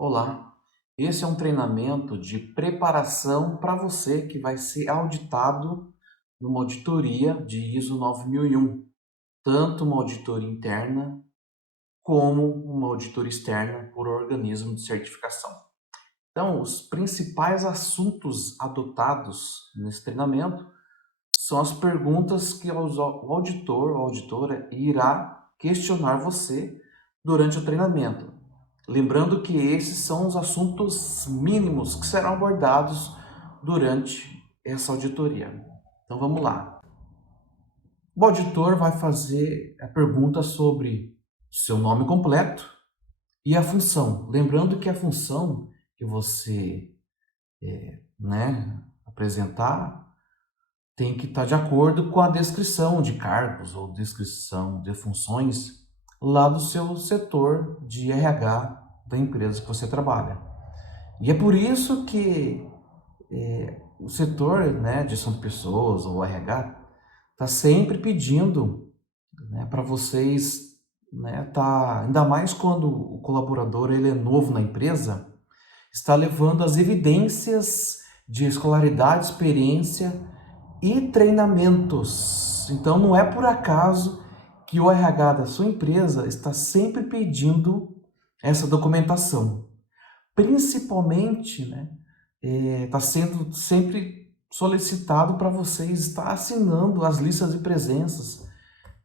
Olá, esse é um treinamento de preparação para você que vai ser auditado numa auditoria de ISO 9001, tanto uma auditoria interna como uma auditoria externa por organismo de certificação. Então, os principais assuntos adotados nesse treinamento são as perguntas que o auditor ou auditora irá questionar você durante o treinamento. Lembrando que esses são os assuntos mínimos que serão abordados durante essa auditoria. Então vamos lá. O auditor vai fazer a pergunta sobre seu nome completo e a função. Lembrando que a função que você apresentar tem que estar de acordo com a descrição de cargos ou descrição de funções lá do seu setor de RH da empresa que você trabalha. E é por isso que o setor, de gestão de pessoas ou RH está sempre pedindo, para vocês, ainda mais quando o colaborador ele é novo na empresa, está levando as evidências de escolaridade, experiência e treinamentos. Então não é por acaso que o RH da sua empresa está sempre pedindo essa documentação. Principalmente, está sendo sempre solicitado para vocês estar assinando as listas de presenças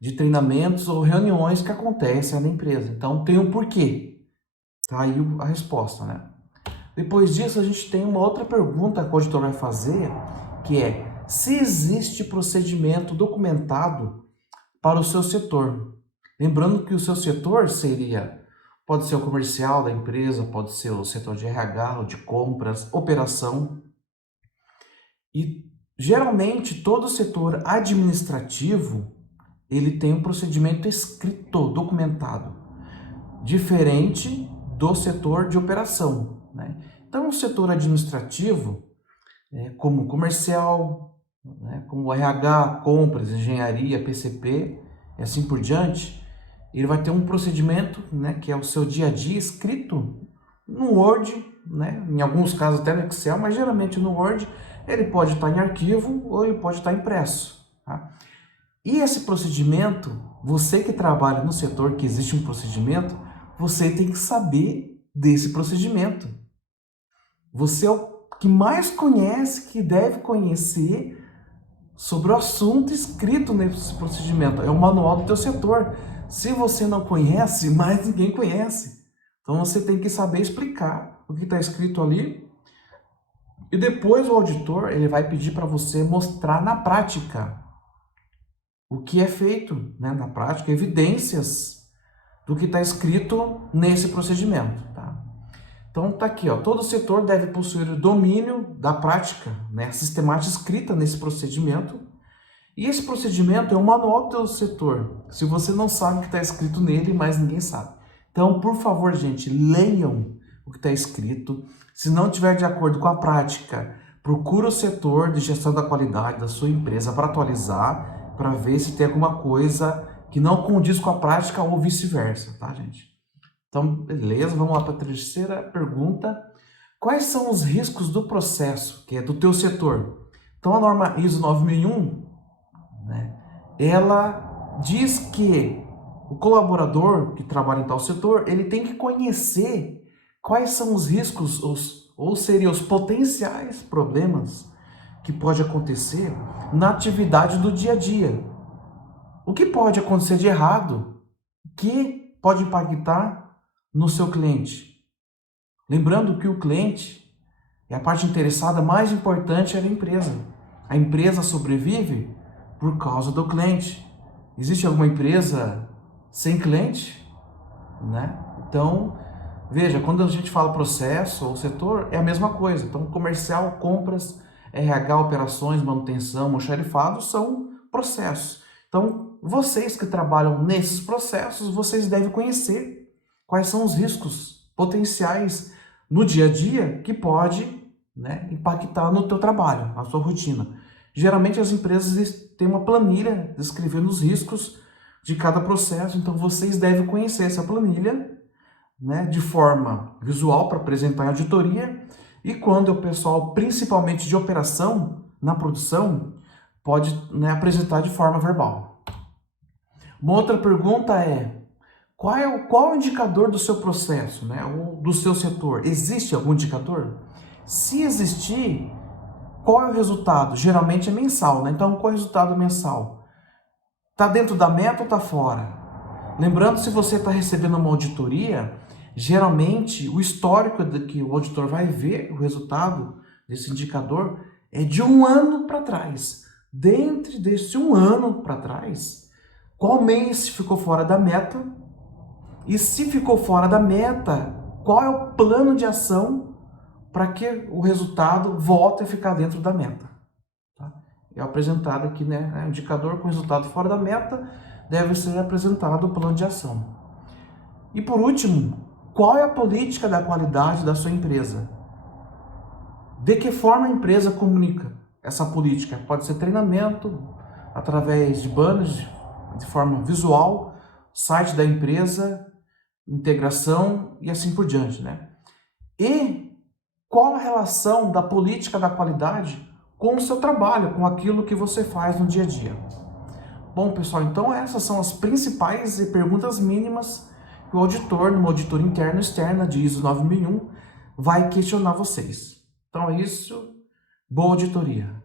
de treinamentos ou reuniões que acontecem na empresa. Então tem um porquê. Tá aí a resposta, Depois disso, a gente tem uma outra pergunta que o auditor vai fazer, que é se existe procedimento documentado para o seu setor. Lembrando que o seu setor pode ser o comercial da empresa, pode ser o setor de RH, ou de compras, operação. E geralmente todo setor administrativo ele tem um procedimento escrito, documentado, diferente do setor de operação, Então, o setor administrativo, como comercial, como RH, compras, engenharia, PCP, e assim por diante, ele vai ter um procedimento, que é o seu dia a dia escrito no Word, em alguns casos até no Excel, mas geralmente no Word. Ele pode estar em arquivo ou ele pode estar impresso. Tá? E esse procedimento, você que trabalha no setor que existe um procedimento, você tem que saber desse procedimento. Você é o que mais conhece, que deve conhecer sobre o assunto escrito nesse procedimento. É o manual do teu setor. Se você não conhece, mais ninguém conhece. Então você tem que saber explicar o que está escrito ali. E depois o auditor ele vai pedir para você mostrar na prática o que é feito, na prática, evidências do que está escrito nesse procedimento. Tá? Então tá aqui, todo setor deve possuir o domínio da prática, sistemática escrita nesse procedimento. E esse procedimento é um manual do setor. Se você não sabe o que está escrito nele, mais ninguém sabe. Então, por favor, gente, leiam o que está escrito. Se não estiver de acordo com a prática, procura o setor de gestão da qualidade da sua empresa para atualizar, para ver se tem alguma coisa que não condiz com a prática ou vice-versa, tá, gente? Então, beleza, vamos lá para a terceira pergunta. Quais são os riscos do processo, que é do teu setor? Então, a norma ISO 9001, ela diz que o colaborador que trabalha em tal setor, ele tem que conhecer quais são os riscos, ou seriam os potenciais problemas que pode acontecer na atividade do dia a dia. O que pode acontecer de errado que pode impactar no seu cliente? Lembrando que o cliente é a parte interessada mais importante da empresa. A empresa sobrevive por causa do cliente. Existe alguma empresa sem cliente? Então, veja, quando a gente fala processo ou setor, é a mesma coisa. Então, comercial, compras, RH, operações, manutenção, almoxarifado são processos. Então, vocês que trabalham nesses processos, vocês devem conhecer quais são os riscos potenciais no dia a dia que pode impactar no teu trabalho, na sua rotina. Geralmente as empresas têm uma planilha descrevendo os riscos de cada processo, então vocês devem conhecer essa planilha né, de forma visual para apresentar em auditoria, e quando o pessoal, principalmente de operação, na produção, pode, né, apresentar de forma verbal. Uma outra pergunta é: qual é o indicador do seu processo, né, ou do seu setor? Existe algum indicador? Se existir, qual é o resultado? Geralmente é mensal, né? Então, qual é o resultado mensal? Está dentro da meta ou está fora? Lembrando, se você está recebendo uma auditoria, geralmente o histórico que o auditor vai ver, o resultado desse indicador, é de um ano para trás. Dentro desse um ano para trás, qual mês ficou fora da meta? E se ficou fora da meta, qual é o plano de ação para que o resultado volte a ficar dentro da meta? Tá? É apresentado aqui, né? O indicador com resultado fora da meta, deve ser apresentado o plano de ação. E por último, qual é a política da qualidade da sua empresa? De que forma a empresa comunica essa política? Pode ser treinamento, através de banners, de forma visual, site da empresa, integração e assim por diante, né? E qual a relação da política da qualidade com o seu trabalho, com aquilo que você faz no dia a dia? Bom, pessoal, então essas são as principais perguntas mínimas que o auditor, numa auditoria interna ou externa de ISO 9001, vai questionar vocês. Então é isso, boa auditoria!